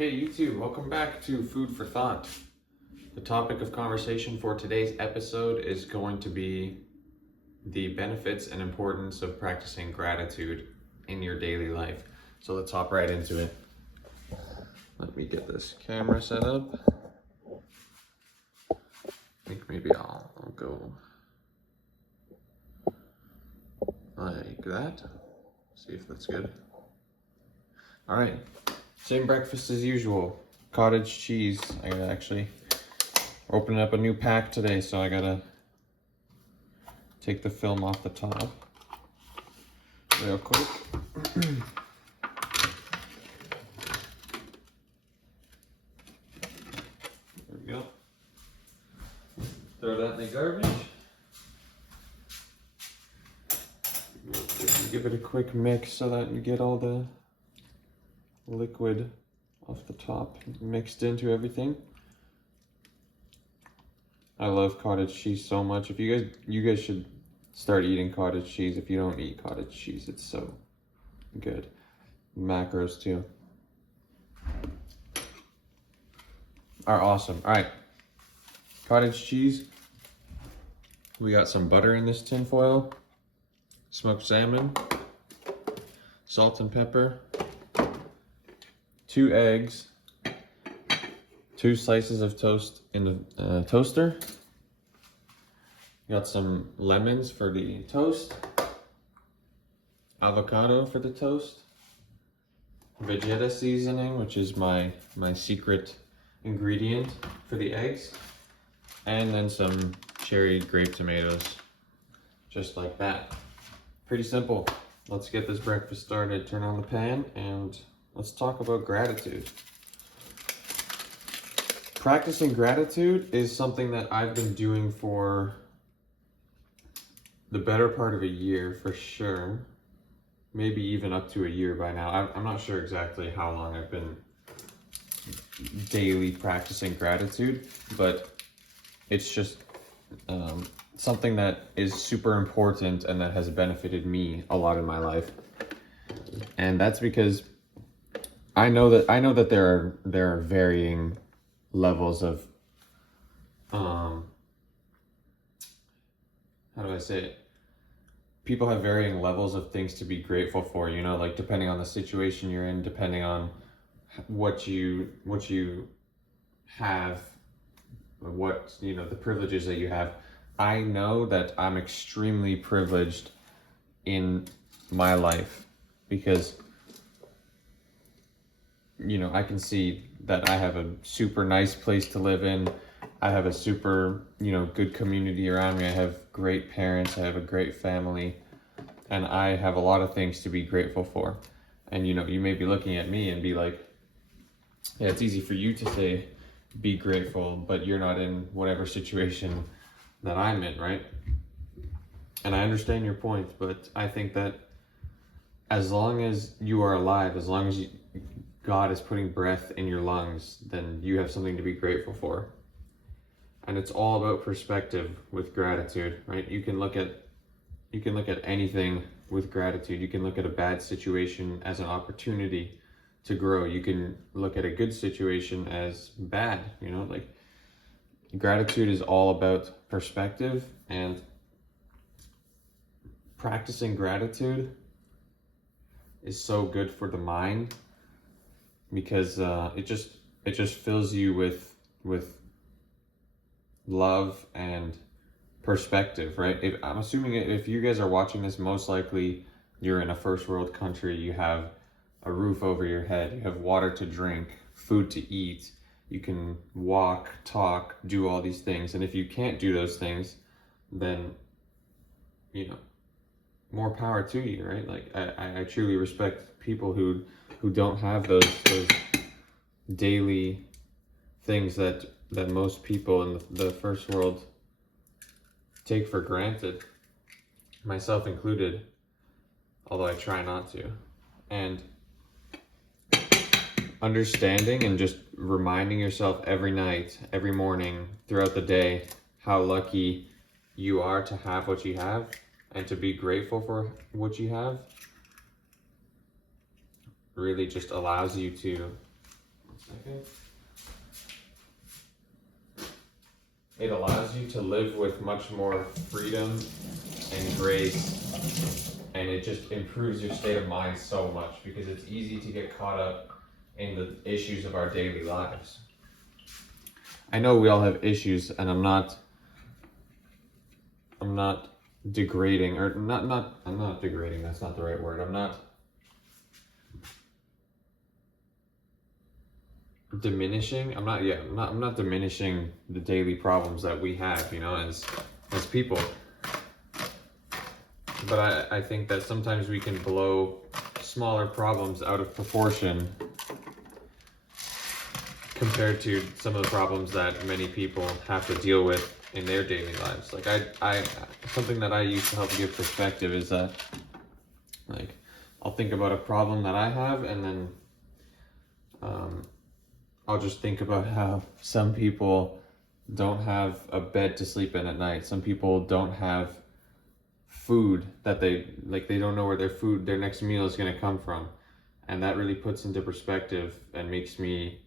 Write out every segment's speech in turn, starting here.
Okay, YouTube, welcome back to Food for Thought. The topic of conversation for today's episode is going to be the benefits and importance of practicing gratitude in your daily life. So let's hop right into it. Let me get this camera set up. I think maybe I'll go like that. See if that's good. All right, same breakfast as usual. Cottage cheese. I gotta actually open up a new pack today, so I gotta take the film off the top real quick. There we go. Throw that in the garbage. Give it a quick mix so that you get all the liquid off the top mixed into everything. I love cottage cheese so much. If you guys should start eating cottage cheese. If you don't eat cottage cheese, it's so good. Macros too are awesome. All right, cottage cheese. We got some butter in this tin foil, smoked salmon, salt and pepper, 2 eggs, 2 slices of toast in the toaster. Got some lemons for the toast, avocado for the toast, Vegeta seasoning, which is my secret ingredient for the eggs, and then some cherry grape tomatoes, just like that. Pretty simple. Let's get this breakfast started. Turn on the pan and let's talk about gratitude. Practicing gratitude is something that I've been doing for the better part of a year for sure. Maybe even up to a year by now. I'm not sure exactly how long I've been daily practicing gratitude, but it's just something that is super important and that has benefited me a lot in my life. And that's because I know that there are varying levels of how do I say it? People have varying levels of things to be grateful for, you know, like depending on the situation you're in, depending on what you have, what, you know, the privileges that you have. I know that I'm extremely privileged in my life because, you know, I can see that I have a super nice place to live in. I have a super, you know, good community around me. I have great parents. I have a great family. And I have a lot of things to be grateful for. And, you know, you may be looking at me and be like, yeah, it's easy for you to say, be grateful, but you're not in whatever situation that I'm in, right? And I understand your point, but I think that as long as you are alive, as long as God is putting breath in your lungs, then you have something to be grateful for. And it's all about perspective with gratitude, right? You can look at anything with gratitude. You can look at a bad situation as an opportunity to grow. You can look at a good situation as bad, you know, like gratitude is all about perspective, and practicing gratitude is so good for the mind because it just fills you with love and perspective, right? I'm assuming if you guys are watching this, most likely you're in a first world country. You have a roof over your head, you have water to drink, food to eat, you can walk, talk, do all these things. And if you can't do those things, then, you know, more power to you, right? Like I truly respect people who don't have those daily things that most people in the first world take for granted, myself included, although I try not to. And understanding and just reminding yourself every night, every morning, throughout the day, how lucky you are to have what you have and to be grateful for what you have really just allows you to, let's Second. It allows you to live with much more freedom and grace, and it just improves your state of mind so much because it's easy to get caught up in the issues of our daily lives. I know we all have issues, and I'm not degrading, or I'm not degrading, that's not the right word. I'm not diminishing. I'm not diminishing the daily problems that we have, as people. But I think that sometimes we can blow smaller problems out of proportion compared to some of the problems that many people have to deal with in their daily lives. Like I something that I use to help give perspective is that, like, I'll think about a problem that I have, and then I'll just think about how some people don't have a bed to sleep in at night. Some people don't have food that they don't know where their next meal is going to come from. And that really puts into perspective and makes me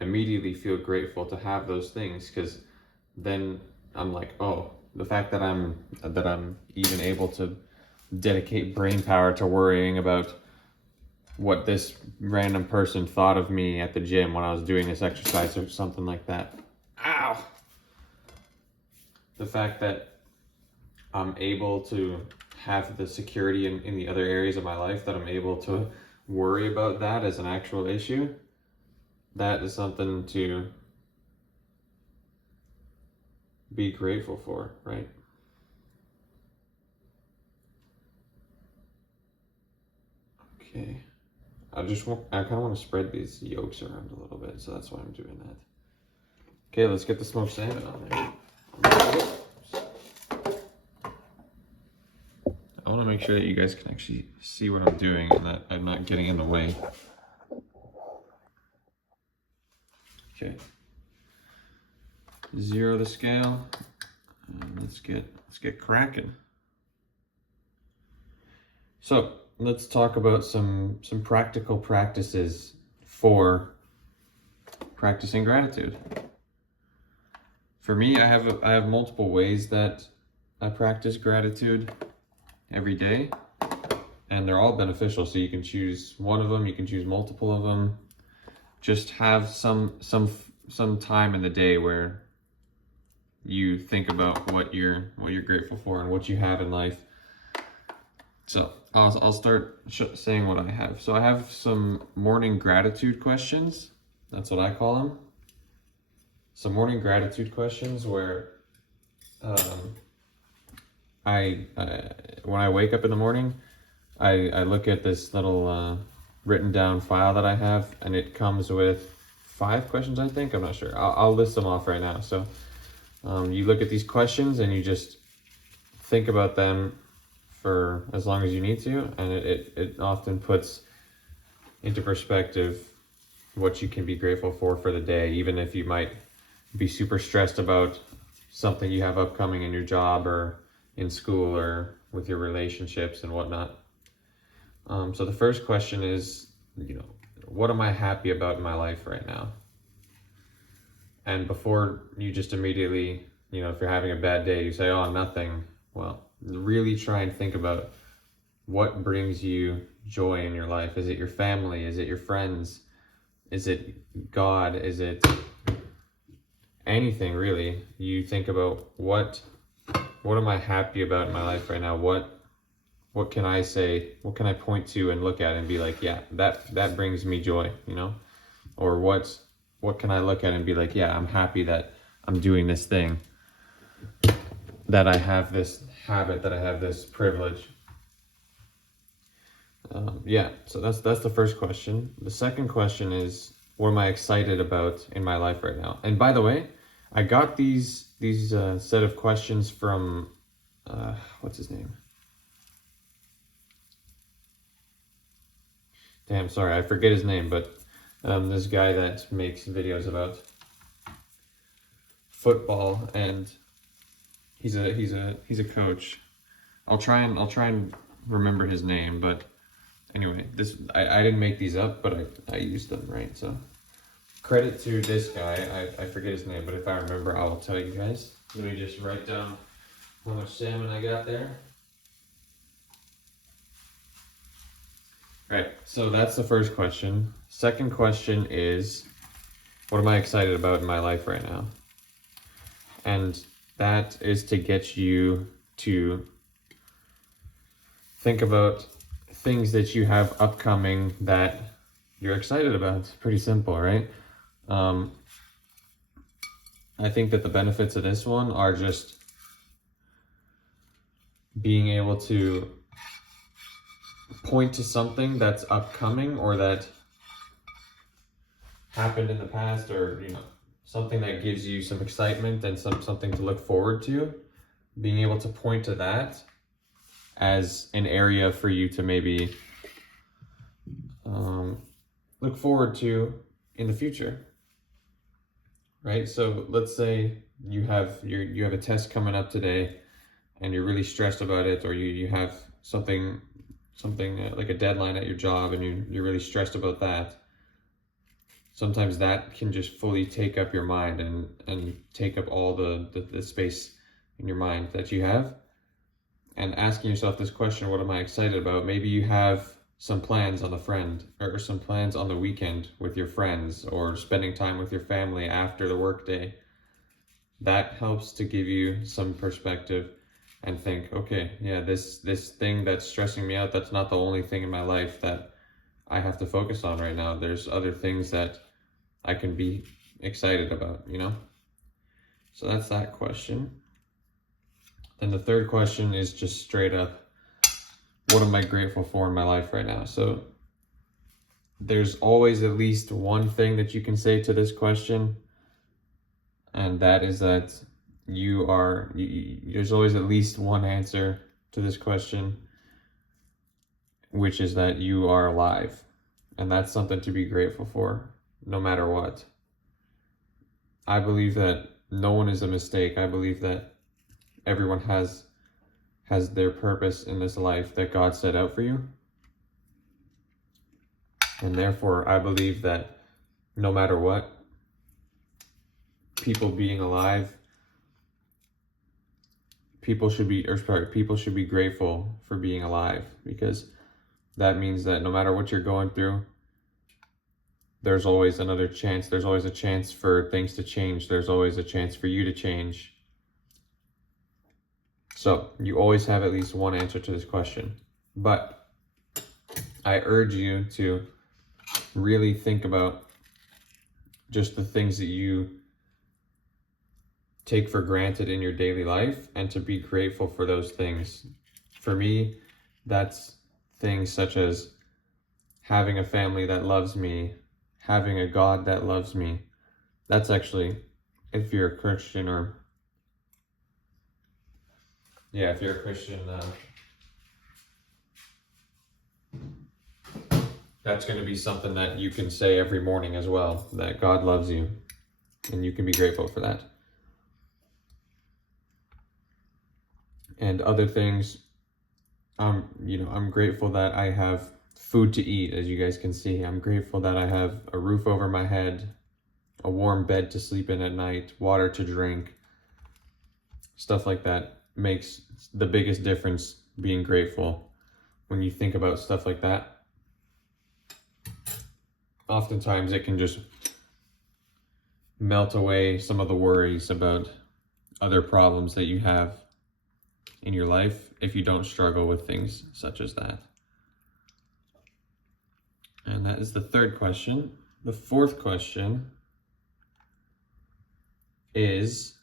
immediately feel grateful to have those things, because then I'm like, oh, the fact that I'm even able to dedicate brain power to worrying about what this random person thought of me at the gym when I was doing this exercise or something like that. Ow! The fact that I'm able to have the security in the other areas of my life, that I'm able to worry about that as an actual issue, that is something to be grateful for, right? Okay. I kind of want to spread these yolks around a little bit, so that's why I'm doing that. Okay, let's get the smoked salmon on there. I want to make sure that you guys can actually see what I'm doing and that I'm not getting in the way. Okay. Zero the scale. And let's get cracking. So let's talk about some practical practices for practicing gratitude. For me, I have multiple ways that I practice gratitude every day, and they're all beneficial. So you can choose one of them, you can choose multiple of them. Just have some time in the day where you think about what you're grateful for and what you have in life. So I'll start saying what I have. So I have some morning gratitude questions. That's what I call them. Some morning gratitude questions where when I wake up in the morning, I look at this little written down file that I have, and it comes with 5 questions, I think. I'm not sure. I'll list them off right now. So you look at these questions and you just think about them for as long as you need to, and it often puts into perspective what you can be grateful for the day, even if you might be super stressed about something you have upcoming in your job or in school or with your relationships and whatnot. So the first question is, what am I happy about in my life right now? And before you just immediately, if you're having a bad day, you say, oh, nothing. Well, really try and think about what brings you joy in your life. Is it your family? Is it your friends? Is it God? Is it anything really? You think about what am I happy about in my life right now? What can I say? What can I point to and look at and be like, yeah, that brings me joy, Or what can I look at and be like, yeah, I'm happy that I'm doing this thing, that I have this habit, that I have this privilege. So that's the first question. The second question is, what am I excited about in my life right now? And by the way, I got these set of questions from what's his name? Damn, sorry, I forget his name, but this guy that makes videos about football, and he's a coach. I'll try and remember his name, but anyway, I didn't make these up, but I used them, right? So credit to this guy. I forget his name, but if I remember, I will tell you guys. Let me just write down how much salmon I got there. Right, so that's the first question. Second question is, what am I excited about in my life right now? And that is to get you to think about things that you have upcoming that you're excited about. It's pretty simple, right? I think that the benefits of this one are just being able to point to something that's upcoming or that happened in the past, or something that gives you some excitement and something to look forward to. Being able to point to that as an area for you to maybe look forward to in the future, right? So let's say you have a test coming up today and you're really stressed about it, or you have something like a deadline at your job and you're really stressed about that. Sometimes that can just fully take up your mind and take up all the space in your mind that you have. And asking yourself this question, what am I excited about? Maybe you have some plans on some plans on the weekend with your friends, or spending time with your family after the workday. That helps to give you some perspective and think, okay, yeah, this thing that's stressing me out, that's not the only thing in my life that I have to focus on right now. There's other things that I can be excited about, So that's that question. Then the third question is just straight up, what am I grateful for in my life right now? So there's always at least one thing that you can say to this question, and that is that there's always at least one answer to this question, which is that you are alive. And that's something to be grateful for, no matter what. I believe that no one is a mistake. I believe that everyone has their purpose in this life that God set out for you. And therefore, I believe that no matter what, people being alive, people should be grateful for being alive, because that means that no matter what you're going through, there's always another chance. There's always a chance for things to change. There's always a chance for you to change. So you always have at least one answer to this question. But I urge you to really think about just the things that you take for granted in your daily life, and to be grateful for those things. For me, that's things such as having a family that loves me, having a God that loves me. That's actually, if you're a Christian, if you're a Christian, that's going to be something that you can say every morning as well, that God loves you, and you can be grateful for that. And other things, I'm grateful that I have food to eat, as you guys can see. I'm grateful that I have a roof over my head, a warm bed to sleep in at night, water to drink. Stuff like that makes the biggest difference, being grateful. When you think about stuff like that, oftentimes it can just melt away some of the worries about other problems that you have in your life, if you don't struggle with things such as that. And that is the third question. The fourth question is,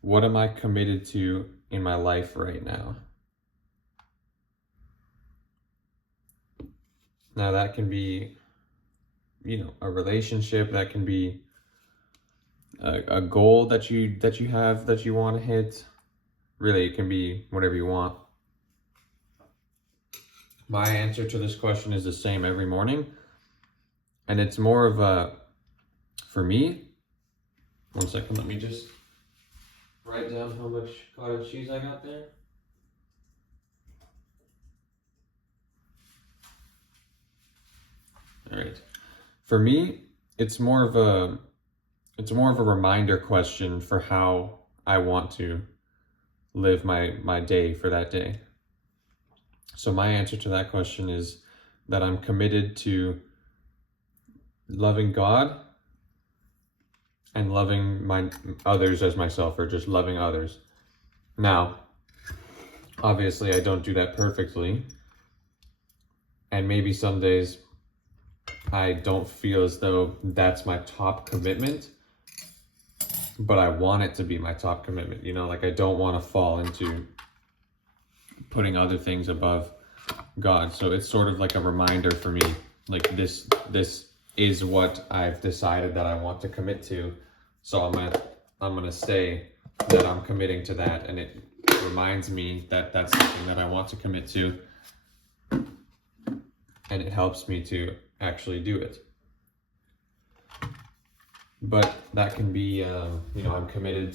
what am I committed to in my life right now? Now that can be, a relationship, that can be a goal that you have that you want to hit. Really, it can be whatever you want. My answer to this question is the same every morning, and it's more of for me, one second, let me just write down how much cottage cheese I got there. For me, it's more of a reminder question for how I want to live my day for that day. So my answer to that question is that I'm committed to loving God and loving my others as myself, or just loving others. Now, obviously I don't do that perfectly, and maybe some days I don't feel as though that's my top commitment, but I want it to be my top commitment. Like I don't want to fall into putting other things above God. So it's sort of like a reminder for me, like this is what I've decided that I want to commit to. So I'm gonna say that I'm committing to that, and it reminds me that that's something that I want to commit to, and it helps me to actually do it. But that can be, I'm committed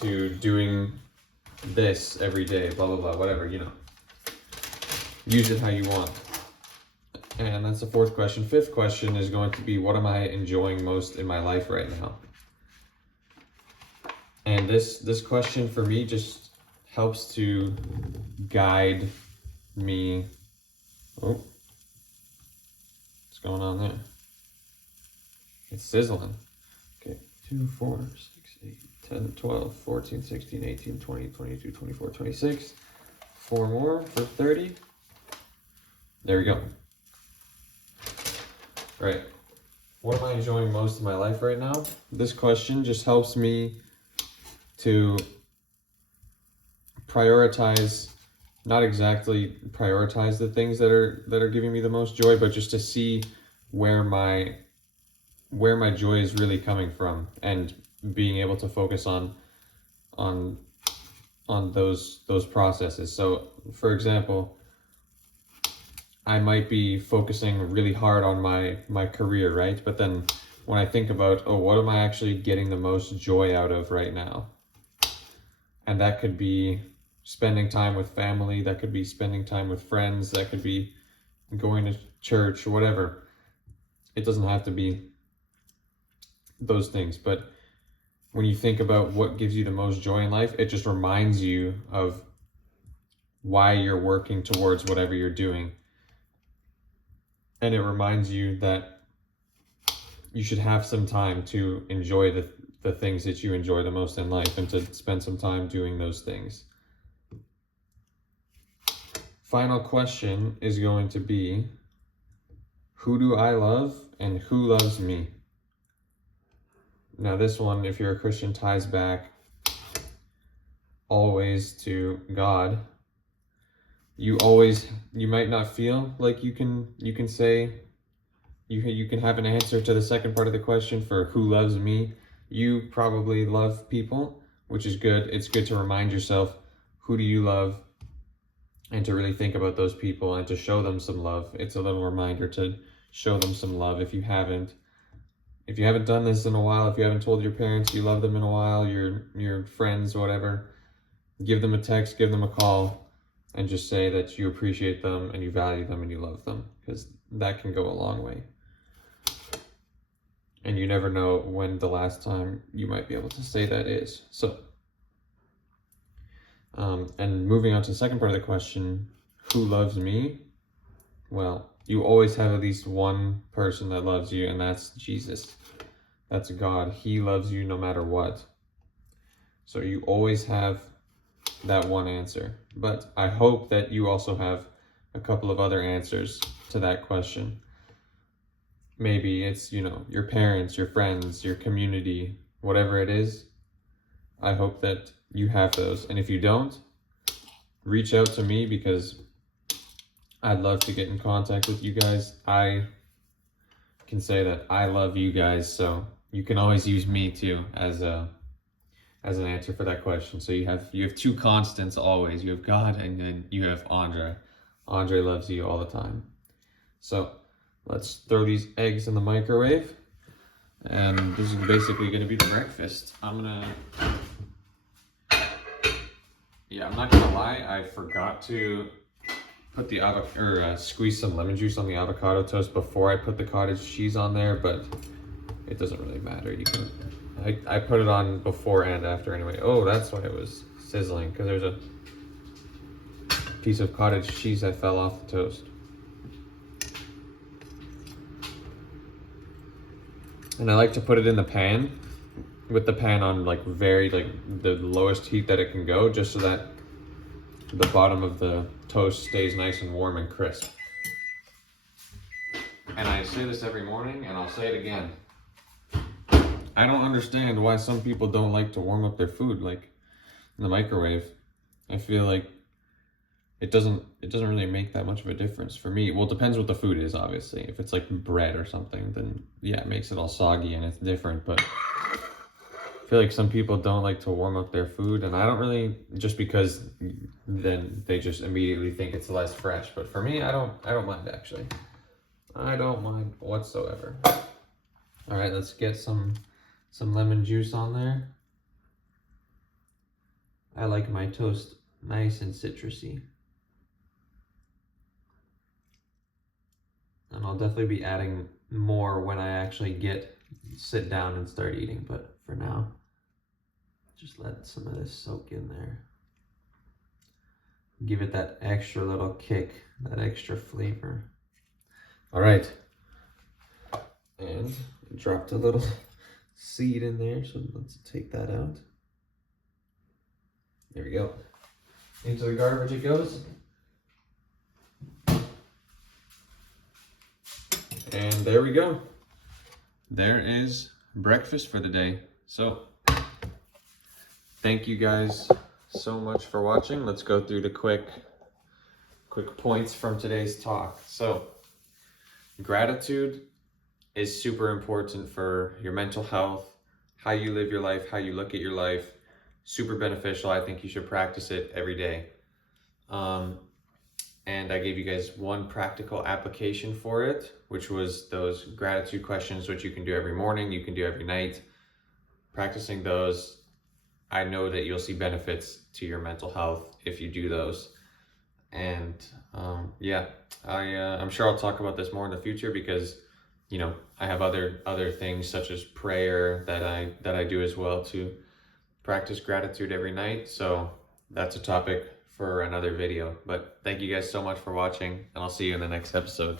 to doing this every day, blah, blah, blah, whatever, use it how you want. And that's the fourth question. Fifth question is going to be, what am I enjoying most in my life right now? And this question for me just helps to guide me. Oh, what's going on there? It's sizzling. Okay, 2, 4, 6, 8, 10, 12, 14, 16, 18, 20, 22, 24, 26. 4 more for 30. There we go. Right. What am I enjoying most in my life right now? This question just helps me to prioritize, not exactly prioritize the things that are giving me the most joy, but just to see where my joy is really coming from, and being able to focus on those processes. So for example, I might be focusing really hard on my career, right? But then when I think about, what am I actually getting the most joy out of right now? And that could be spending time with family, that could be spending time with friends, that could be going to church, or whatever. It doesn't have to be those things, but when you think about what gives you the most joy in life, it just reminds you of why you're working towards whatever you're doing. And it reminds you that you should have some time to enjoy the things that you enjoy the most in life, and to spend some time doing those things. Final question is going to be, who do I love and who loves me? Now this one, if you're a Christian, ties back always to God. You might not feel like you can say, you can have an answer to the second part of the question for who loves me. You probably love people, which is good. It's good to remind yourself, who do you love, and to really think about those people and to show them some love. It's a little reminder to show them some love if you haven't done this in a while, if you haven't told your parents you love them in a while, your friends, whatever, give them a text, give them a call, and just say that you appreciate them and you value them and you love them, because that can go a long way. And you never know when the last time you might be able to say that is. So, and moving on to the second part of the question, who loves me? Well, you always have at least one person that loves you, and that's Jesus. That's God. He loves you no matter what. So you always have that one answer. But I hope that you also have a couple of other answers to that question. Maybe it's, your parents, your friends, your community, whatever it is. I hope that you have those. And if you don't, reach out to me, because I'd love to get in contact with you guys. I can say that I love you guys, so you can always use me too as an answer for that question. So you have two constants always. You have God, and then you have Andre. Andre loves you all the time. So let's throw these eggs in the microwave, and this is basically going to be the breakfast. I'm not gonna lie, I forgot to put the squeeze some lemon juice on the avocado toast before I put the cottage cheese on there, but it doesn't really matter. You can, I put it on before and after anyway. Oh, that's why it was sizzling, because there's a piece of cottage cheese that fell off the toast. And I like to put it in the pan, with the pan on like the lowest heat that it can go, just so that the bottom of the toast stays nice and warm and crisp. And I say this every morning, and I'll say it again. I don't understand why some people don't like to warm up their food like in the microwave. I feel like it doesn't really make that much of a difference for me. Well, it depends what the food is, obviously. If it's like bread or something, then yeah, it makes it all soggy and it's different. But I feel like some people don't like to warm up their food, and I don't really, just because then they just immediately think it's less fresh. But for me, I don't mind, actually. I don't mind whatsoever. All right, let's get some lemon juice on there. I like my toast nice and citrusy. And I'll definitely be adding more when I actually sit down and start eating, but for now, just let some of this soak in there. Give it that extra little kick, that extra flavor. All right. And dropped a little seed in there, so let's take that out. There we go. Into the garbage it goes. And there we go. There is breakfast for the day. So, thank you guys so much for watching. Let's go through the quick points from today's talk. So, gratitude is super important for your mental health, how you live your life, how you look at your life. Super beneficial. I think you should practice it every day. And I gave you guys one practical application for it, which was those gratitude questions, which you can do every morning, you can do every night. Practicing those, I know that you'll see benefits to your mental health if you do those. And yeah, I'm sure I'll talk about this more in the future, because you know, I have other things such as prayer that I do as well to practice gratitude every night. So that's a topic for another video. But thank you guys so much for watching, and I'll see you in the next episode.